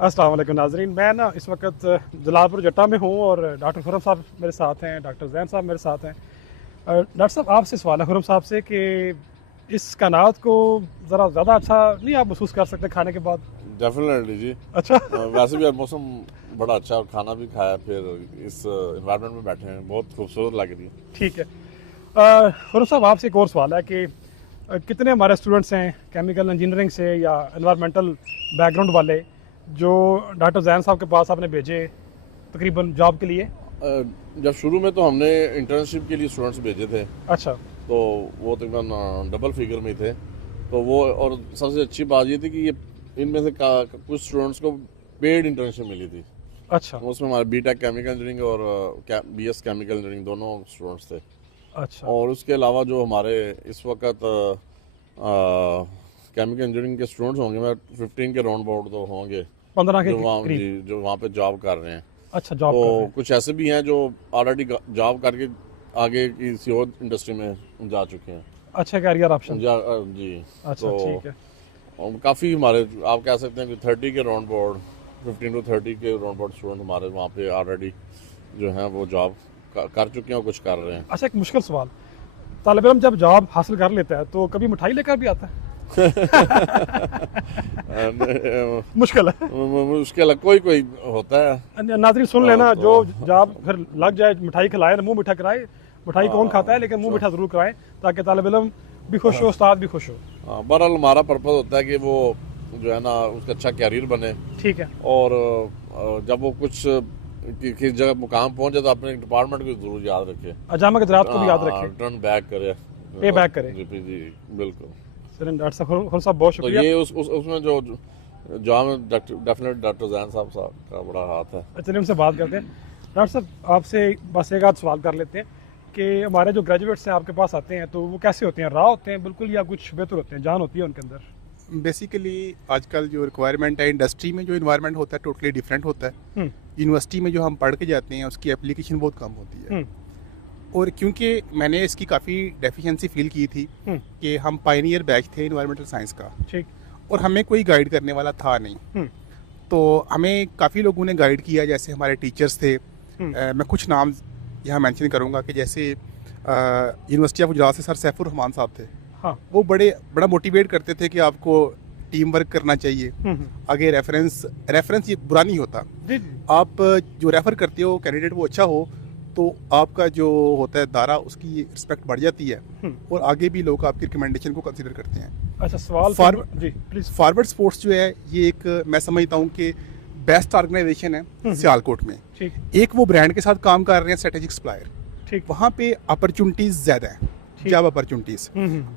अस्सलाम वालेकुम नाजरीन। मैं ना इस वक्त जलालपुर जट्टा में हूँ और डॉक्टर खुरम साहब मेरे साथ हैं, डॉक्टर जैन साहब मेरे साथ हैं। डॉक्टर साहब आपसे सवाल है खुरम साहब से कि इस कायनात को ज़रा ज़्यादा अच्छा नहीं आप महसूस कर सकते खाने के बाद? डेफिनेटली जी। अच्छा वैसे भी आज मौसम बड़ा अच्छा और खाना भी खाया, फिर इस इन्वायरमेंट में बैठे हैं, बहुत खूबसूरत लग रही है। ठीक है। खुरम साहब आपसे एक और सवाल है कि कितने हमारे स्टूडेंट्स हैं केमिकल इंजीनियरिंग से या एनवायरमेंटल बैकग्राउंड वाले जो डॉक्टर जैन साहब के पास आपने भेजे तकरीबन जॉब के लिए? जब शुरू में तो हमने इंटर्नशिप के लिए स्टूडेंट्स भेजे थे, अच्छा तो वो तकरीबन डबल फिगर में थे। तो वो, और सबसे अच्छी बात ये थी कि ये इनमें से कुछ स्टूडेंट्स को पेड इंटर्नशिप मिली थी। अच्छा उसमें हमारे बीटेक केमिकल इंजीनियरिंग और बीएस केमिकल इंजीनियरिंग दोनों स्टूडेंट्स थे। अच्छा और उसके अलावा जो हमारे इस वक्त केमिकल इंजीनियरिंग के स्टूडेंट्स होंगे, मैं 15 के राउंड अबाउट तो होंगे 15 के जो वहाँ करीब। जी जो वहाँ पे जॉब कर रहे हैं। अच्छा जॉब तो कर रहे हैं। कुछ ऐसे भी हैं जो ऑलरेडी जॉब करके आगे किसी और इंडस्ट्री में जा चुके हैं। अच्छा कैरियर ऑप्शन। जी। अच्छा तो ठीक है। और काफ़ी हमारे, आप कह सकते हैं कि 30 के राउंड अबाउट, 15 to 30 के राउंड अबाउट स्टूडेंट हमारे वहाँ पे ऑलरेडी जो हैं वो जॉब कर चुके हैं और कुछ कर रहे हैं। अच्छा एक मुश्किल सवाल, तालिब इल्म जब जॉब हासिल कर लेता है तो कभी मिठाई लेकर भी आता है? मुश्किल है। उसके अलग कोई कोई होता है। नाज़रीन सुन लेना, तो- जो जॉब फिर लग जाए मिठाई खिलाए ना, मुंह मीठा कराए। मिठाई कौन खाता है लेकिन मुंह मीठा जरूर कराए ताकि तालिब इल्म भी खुश हो, उस्ताद भी खुश हो। बहरहाल हमारा पर्पज होता है कि वो जो है ना उसका अच्छा कैरियर बने। ठीक है। और जब वो कुछ किसी जगह मुकाम पहुंचे तो अपने डिपार्टमेंट को जरूर याद रखे, अजामा के रात को भी याद रखे, रिटर्न बैक करे, पे बैक करे। जी बिल्कुल। चलें डॉक्टर साहब बहुत तो शुक्रिया। ये उसमें जो में डेफिनेट डॉक्टर जैन साहब का बड़ा हाथ है। चलिए उनसे बात करते हैं। डॉक्टर साहब आपसे बस एक आध सवाल कर लेते हैं कि हमारे जो ग्रेजुएट्स हैं आपके पास आते हैं तो वो कैसे होते हैं? रॉ होते हैं बिल्कुल या कुछ बेहतर होते हैं, जान होती है उनके अंदर? बेसिकली आजकल जो रिक्वायरमेंट है इंडस्ट्री में, जो इन्वायरमेंट होता है टोटली डिफरेंट होता है। यूनिवर्सिटी में जो हम पढ़ के जाते हैं उसकी एप्लीकेशन बहुत कम होती है। और क्योंकि मैंने इसकी काफ़ी डेफिशिएंसी फील की थी कि हम पायनियर बैच थे इन्वायरमेंटल साइंस का, ठीक। और हमें कोई गाइड करने वाला था नहीं। तो हमें काफ़ी लोगों ने गाइड किया, जैसे हमारे टीचर्स थे। मैं कुछ नाम यहाँ मेंशन करूँगा कि जैसे यूनिवर्सिटी ऑफ गुजरात से सर सैफुर रहमान साहब थे। हाँ। वो बड़ा मोटिवेट करते थे कि आपको टीम वर्क करना चाहिए। आगे रेफरेंस ये बुरा नहीं होता। जी जी। आप जो रेफर करते हो कैंडिडेट वो अच्छा हो तो आपका जो होता है दायरा, उसकी रिस्पेक्ट बढ़ जाती है और आगे भी लोग आपकी रिकमेंडेशन को कंसीडर करते हैं। अच्छा सवाल जी प्लीज। फॉरवर्ड स्पोर्ट्स जो है ये एक, मैं समझता हूँ कि बेस्ट ऑर्गेनाइजेशन है सियालकोट में। ठीक। एक वो ब्रांड के साथ काम कर रहे हैं स्ट्रेटेजिक सप्लायर, ठीक। वहाँ पे अपॉर्चुनिटीज़ ज़्यादा हैं, जॉब अपॉर्चुनिटीज़।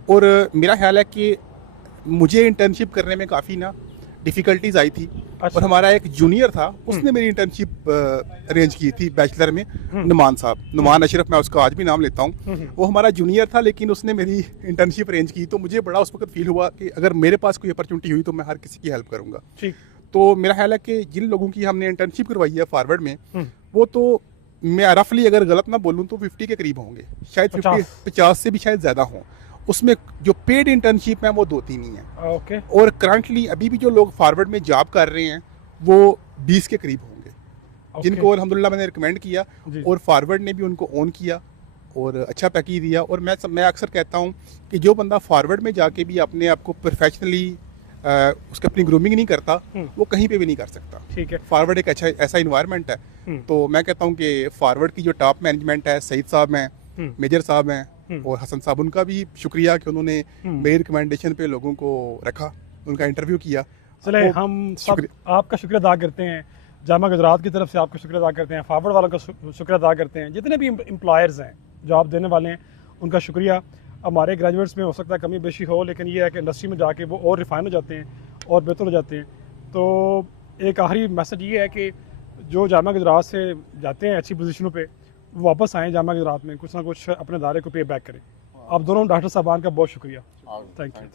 और मेरा ख्याल है कि मुझे इंटर्नशिप करने में काफ़ी ना डिफ़िकल्टीज आई थी। अच्छा। और हमारा एक जूनियर था, उसने मेरी इंटर्नशिप अरेंज की थी बैचलर में, नुमान साहब, नुमान अशरफ, मैं उसका आज भी नाम लेता हूँ। वो हमारा जूनियर था लेकिन उसने मेरी इंटर्नशिप अरेंज की, तो मुझे बड़ा उस वक्त फील हुआ कि अगर मेरे पास कोई अपॉर्चुनिटी हुई तो मैं हर किसी की हेल्प करूँगा। ठीक। तो मेरा ख्याल है कि जिन लोगों की हमने इंटर्नशिप करवाई है फॉरवर्ड में, वो तो मैं रफली अगर गलत ना बोलूँ तो 50 के करीब होंगे, शायद 50 से भी शायद ज़्यादा हों। उसमें जो पेड इंटर्नशिप है वो 2-3 ही हैं। ओके। और करंटली अभी भी जो लोग फॉरवर्ड में जॉब कर रहे हैं वो 20 के करीब होंगे, जिनको अल्हम्दुलिल्लाह मैंने रिकमेंड किया और फॉरवर्ड ने भी उनको ऑन किया और अच्छा पैकेज दिया। और मैं अक्सर कहता हूँ कि जो बंदा फॉरवर्ड में जाके भी अपने आप को प्रोफेशनली उसकी अपनी ग्रूमिंग नहीं करता, वो कहीं पे भी नहीं कर सकता। ठीक है। फॉरवर्ड एक अच्छा ऐसा इन्वायरमेंट है। तो मैं कहता हूँ कि फॉरवर्ड की जो टॉप मैनेजमेंट है, सईद साहब हैं, मेजर साहब हैं और हसन साहब, उनका भी शुक्रिया कि उन्होंने मेरी रिकमेंडेशन पे लोगों को रखा, उनका इंटरव्यू किया। चले हम सब आपका शुक्रिया अदा करते हैं, जामा गुजरात की तरफ से आपका शुक्रिया अदा करते हैं, फॉरवर्ड वालों का शुक्रिया अदा करते हैं, जितने भी एम्प्लॉयर्स हैं जॉब देने वाले हैं उनका शुक्रिया। हमारे ग्रेजुएट्स में हो सकता है कमी बेशी हो, लेकिन ये है कि इंडस्ट्री में जाके वो और रिफाइन हो जाते हैं और बेहतर हो जाते हैं। तो एक आखिरी मैसेज ये है कि जो जामा गुजरात से जाते हैं अच्छी पोजीशनों पे, वो वापस आएँ जामा गुजरात में, कुछ ना कुछ अपने दायरे को पे बैक करें। आप दोनों डॉक्टर साहबान का बहुत शुक्रिया। Thank you.